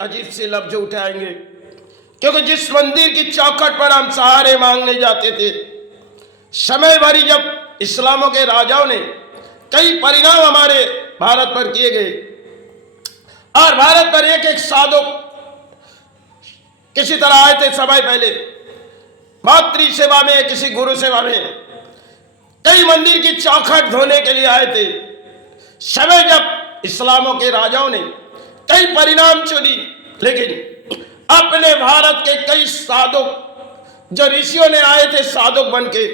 अजीब से लफ्ज उठाएंगे, क्योंकि जिस मंदिर की चौखट पर हम सहारे मांगने जाते थे, समय भरी जब इस्लामों के राजाओं ने कई परिणाम हमारे भारत पर किए गए और भारत पर एक एक साधु किसी तरह आए थे। समय पहले मातृ सेवा में, किसी गुरु सेवा में, कई मंदिर की चौखट धोने के लिए आए थे। समय जब इस्लामों के राजाओं ने कई परिणाम चुनी, लेकिन अपने भारत के कई साधु जो ऋषियों ने आए थे साधु बन के,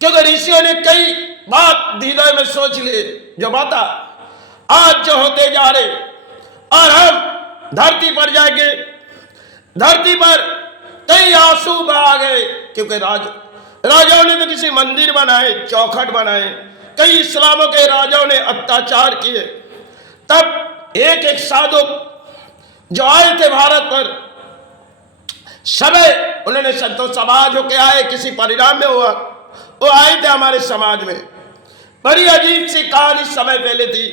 क्योंकि ऋषियों ने कई बात हृदय में सोच लिए, जो बाता आज जो होते जा रहे और हम धरती पर जाएंगे, धरती पर कई आंसू बहा गए, क्योंकि राजाओं ने तो किसी मंदिर बनाए, चौखट बनाए, कई इस्लामों के राजाओं ने अत्याचार किए। तब एक एक साधु जो आए थे भारत पर, समय उन्होंने संतो समाज होके आए, किसी परिणाम में हुआ, वो आए थे हमारे समाज में। बड़ी अजीब सी कहानी समय पहले थी,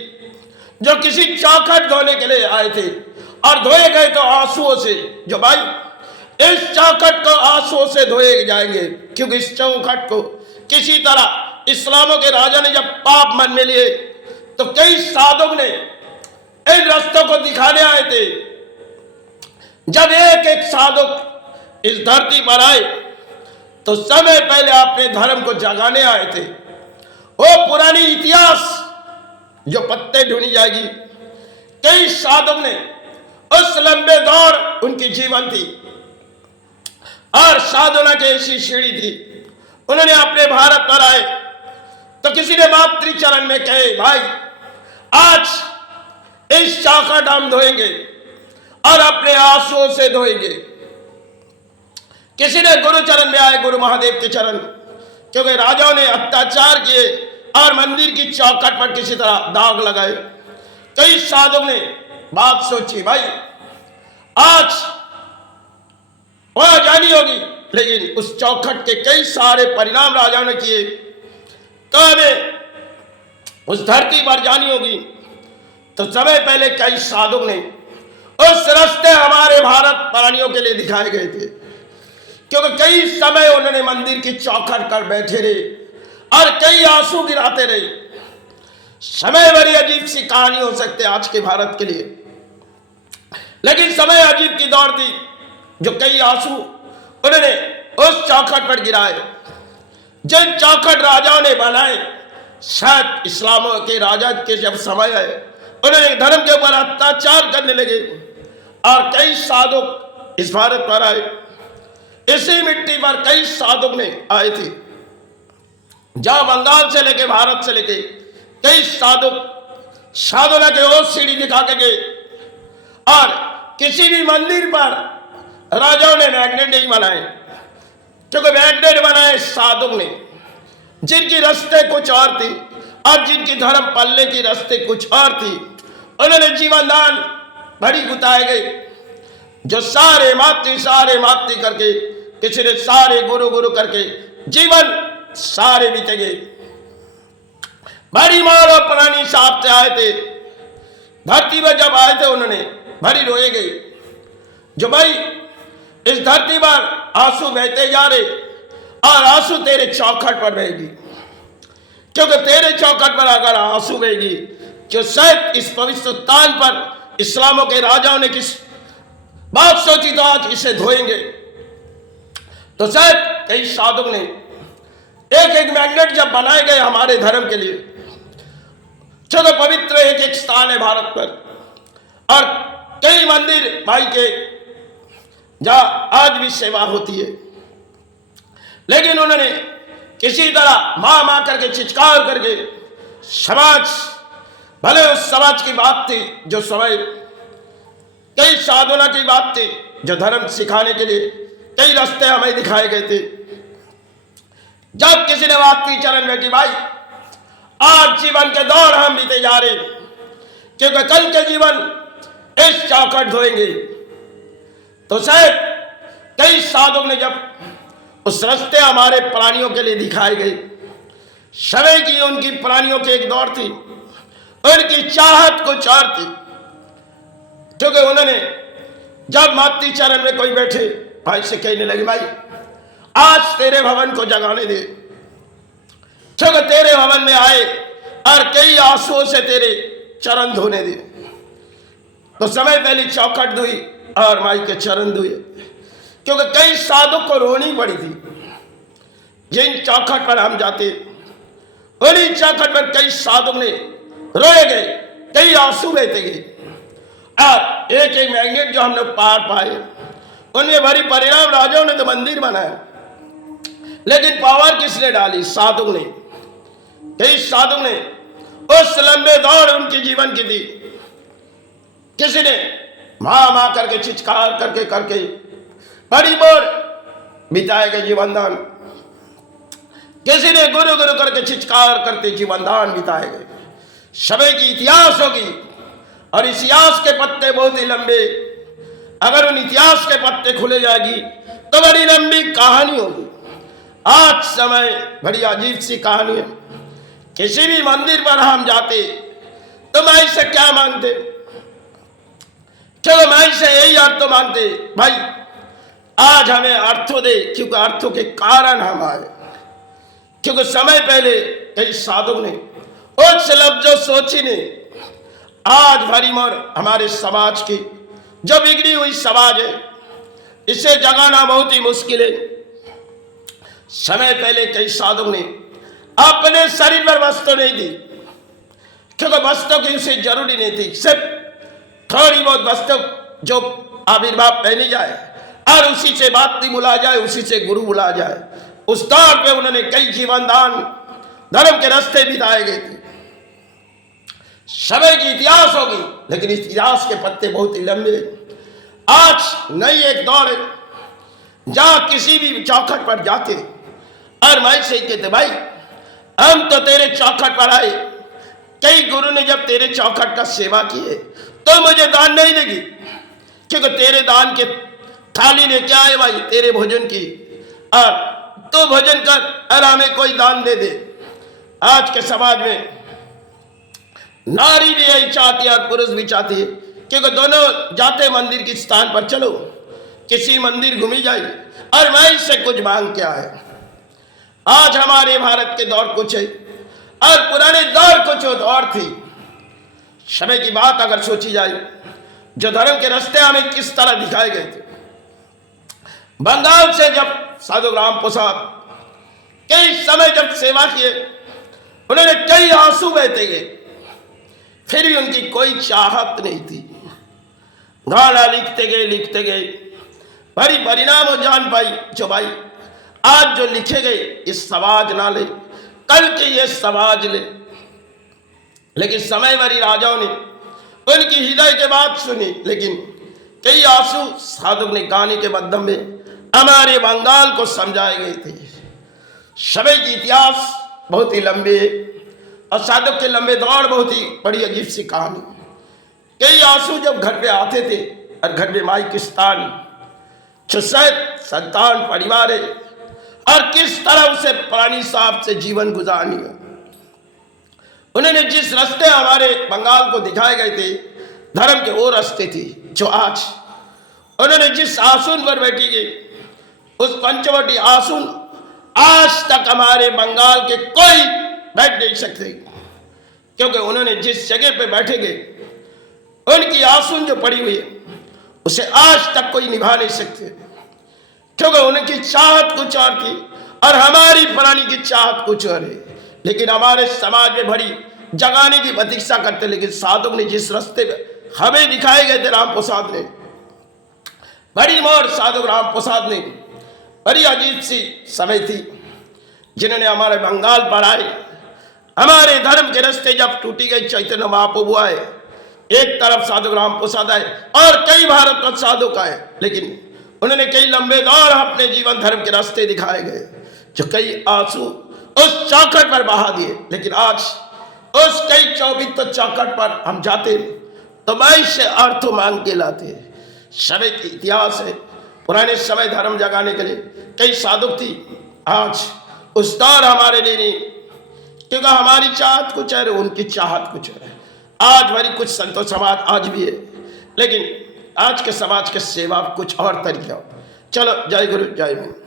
जो किसी चौखट धोने के लिए आए थे और धोए गए तो आंसुओं से। जो भाई इस चौखट को आंसुओं से धोए जाएंगे, क्योंकि इस चौखट को किसी तरह इस्लामों के राजा ने जब पाप मन में लिए, तो कई साधु ने इन रास्तों को दिखाने आए थे। जब एक एक साधु इस धरती पर आए, तो समय पहले अपने धर्म को जगाने आए थे। वो पुरानी इतिहास जो पत्ते ढूंढी जाएगी, कई साधु ने उस लंबे दौर उनकी जीवन थी और साधना की ऐसी सीढ़ी थी। उन्होंने अपने भारत पर आए तो किसी ने मातृ चरण में कहे, भाई आज इस चौखट हम धोएंगे और अपने आंसुओं से धोएंगे। किसी ने गुरु चरण में आए, गुरु महादेव के चरण, क्योंकि राजाओं ने अत्याचार किए और मंदिर की चौखट पर किसी तरह दाग लगाए। कई साधु ने बात सोची, भाई आज वह जानी होगी, लेकिन उस चौखट के कई सारे परिणाम राजाओं ने किए, तो हमें उस धरती पर जानी होगी। तो समय पहले कई साधु ने उस रास्ते हमारे भारत प्राणियों के लिए दिखाए गए थे, क्योंकि कई समय उन्होंने मंदिर की चौखट कर बैठे रहे और कई आंसू गिराते रहे। समय बड़ी अजीब सी कहानी हो सकती है आज के भारत के लिए, लेकिन समय अजीब की दौर थी, जो कई आंसू उन्होंने उस चौखट पर गिराए। जिन चौखट राजाओं ने बनाए, शायद इस्लामों के राजा के जब समय आए, उन्होंने धर्म के ऊपर अत्याचार करने लगे और कई साधु इस भारत पर आए। इसी मिट्टी पर कई साधु ने आए थे, जहां बंगाल से लेके भारत से लेके कई साधुना के ओर सीढ़ी दिखा के गए। और किसी भी मंदिर पर राजाओं ने मैग्नेट नहीं बनाए, क्योंकि मैग्नेट बनाए साधु ने, जिनकी रास्ते कुछ और थी और जिनकी धर्म पल्ले की रास्ते कुछ और थी। उन्होंने जीवन दान बड़ी गुताए गए, जो सारे मातृ करके, किसी ने सारे गुरु करके जीवन सारे बीते गए। बड़ी मारो पुरानी साहब से आए थे, धरती पर जब आए थे उन्होंने भरी रोए गई। जो भाई इस धरती पर आंसू बहते जा रहे और आंसू तेरे चौखट पर बहेगी, क्योंकि तेरे चौखट पर अगर आंसू बहेगी, जो शायद इस पवित्र स्थान पर इस्लामों के राजाओं ने किस बात सोची, तो आज इसे धोएंगे। तो शायद कई साधु ने एक एक मैग्नेट जब बनाए गए हमारे धर्म के लिए, चलो पवित्र एक एक स्थान है भारत पर और कई मंदिर भाई के जहां आज भी सेवा होती है, लेकिन उन्होंने किसी तरह मां करके चित्कार करके समाज, भले उस समाज की बात थी जो समय कई साधुना की बात थी, जो धर्म सिखाने के लिए कई रास्ते हमें दिखाए गए थे। जब किसी ने बात की चरण में कि भाई आज जीवन के दौर हम बीते जा रहे, क्योंकि कल के जीवन इस चौखट धोएंगे, तो शायद कई साधु ने जब उस रास्ते हमारे प्राणियों के लिए दिखाए गए, समय की उनकी प्राणियों की एक दौर थी, उनकी चाहत कुछ और थी। क्योंकि उन्होंने जब मातृ चरण में कोई बैठे भाई से कहने लगे, भाई आज तेरे भवन को जगाने दे, क्योंकि तेरे भवन में आए और कई आंसुओं से तेरे चरण धोने दे। तो समय पहले चौखट धुई और माई के चरण धुए, क्योंकि कई साधु को रोनी पड़ी थी। जिन चौखट पर हम जाते उन्हीं चौखट पर कई साधु ने रोए गए, कई आंसू बहते गए। और एक एक मैग्नेट जो हम लोग पार पाए उनमें भरी परिणाम राजाओं ने तो मंदिर बनाया, लेकिन पावर किसने डाली? साधु ने। कई साधु ने उस लंबे दौड़ उनके जीवन की थी। किसी ने मां मां करके चिचकार करके करके बड़ी बोर बिताए गए जीवन दान, किसी ने गुरु गुरु करके चिचकार करते जीवन दान बिताए गए। समय की इतिहास होगी और इतिहास के पत्ते बहुत ही लंबे। अगर उन इतिहास के पत्ते खुले जाएगी तो बड़ी लंबी कहानी होगी। आज समय बड़ी अजीब सी कहानी है। किसी भी मंदिर पर हम जाते तो माई से क्या मांगते? चलो माई से यही अर्थ तो मांगते, भाई आज हमें अर्थों दे, क्योंकि अर्थों के कारण हम आए। क्योंकि समय पहले कई साधु ने उस लफ्जों सोची ने आज भरी मर हमारे समाज की जो बिगड़ी हुई समाज है, इसे जगाना बहुत ही मुश्किल है। समय पहले कई साधु ने अपने शरीर पर वस्तु नहीं दी, क्योंकि वस्तु की उसे जरूरी नहीं थी। सिर्फ थोड़ी बहुत वस्तु जो आविर्भाव पहनी जाए और उसी से बात बुला जाए, उसी से गुरु बुला जाए। उस दौर पे उन्होंने कई जीवन दान धर्म के रास्ते बिताए गए थे। समय की इतिहास होगी, लेकिन इस इतिहास के पत्ते बहुत ही लंबे। आज नई एक दौर है जहां किसी भी चौखट पर जाते और माई से कहते, भाई हम तो तेरे चौखट पर आए, कई गुरु ने जब तेरे चौखट का सेवा किए तो मुझे दान नहीं देगी, क्योंकि तेरे दान के थाली लेके आए भाई तेरे भोजन की, और तो भोजन कर और हमें कोई दान दे दे। आज के समाज में नारी भी यही चाहती है और पुरुष भी चाहती है, क्योंकि दोनों जाते मंदिर के स्थान पर, चलो किसी मंदिर घूमी जाए और माई से कुछ मांग के आए। आज हमारे भारत के दौर कुछ है और पुराने दौर कुछ दौर थी। समय की बात अगर सोची जाए, जो धर्म के रास्ते हमें किस तरह दिखाए गए थे। बंगाल से जब साधु राम प्रसाद कई समय जब सेवा किए, उन्होंने कई आंसू बहते गए, फिर भी उनकी कोई चाहत नहीं थी। गाना लिखते गए, बड़ी परिणाम हो जान पाई जो भाई आज जो लिखे गए इस समाज ना ले, कल के ये समाज ले। लेकिन समय भरी राजाओं ने उनकी हृदय के बात सुनी, लेकिन कई आंसू साधु ने गाने के माध्यम में हमारे बंगाल को समझाए गए थे। समय की इतिहास बहुत ही लंबे और साधु के लंबे दौड़ बहुत ही बड़ी अजीब सी कहानी। कई आंसू जब घर पे आते थे और घर में माई के स्थान चुसैत संतान परिवार है और किस तरह उसे प्राणी साहब से जीवन गुजारनी है। उन्होंने जिस रास्ते हमारे बंगाल को दिखाए गए थे धर्म के वो रास्ते थे जो आज उन्होंने जिस आसन पर बैठी गई, उस पंचवटी आसन आज तक हमारे बंगाल के कोई बैठ नहीं सकते, क्योंकि उन्होंने जिस जगह पे बैठे गए उनकी आसन जो पड़ी हुई है उसे आज तक कोई निभा नहीं सकते, क्योंकि उनकी चाहत कुछ और थी और हमारी प्राणी की चाहत कुछ और है। लेकिन हमारे समाज में बड़ी जगाने की प्रतीक्षा करते, लेकिन साधु ने जिस रास्ते हमें दिखाए गए थे राम प्रसाद ने, बड़ी मोर साधु राम प्रसाद ने, बड़ी अजीब सी समय थी जिन्होंने हमारे बंगाल पर आए। हमारे धर्म के रास्ते जब टूटी गई चैतन्य महाप्रभु आए, एक तरफ साधु राम प्रसाद आए और कई भारत में साधु का है, लेकिन उन्होंने कई लंबे दौर अपने जीवन धर्म के रास्ते दिखाए गए, जो कई आंसू उस चौखट पर बहा दिए। लेकिन आज उस कई चौबित चौखट पर हम जाते तो माई से अर्थ मांग के लाते। समय की इतिहास है, पुराने समय धर्म जगाने के लिए कई साधु थी, आज उस दौर हमारे लिए नहीं, क्योंकि हमारी चाहत कुछ है, उनकी चाहत कुछ है। आज भरी कुछ संतो समाज आज भी है, लेकिन आज के समाज के सेवा कुछ और तरीका। चलो, जय गुरु जय हिंद।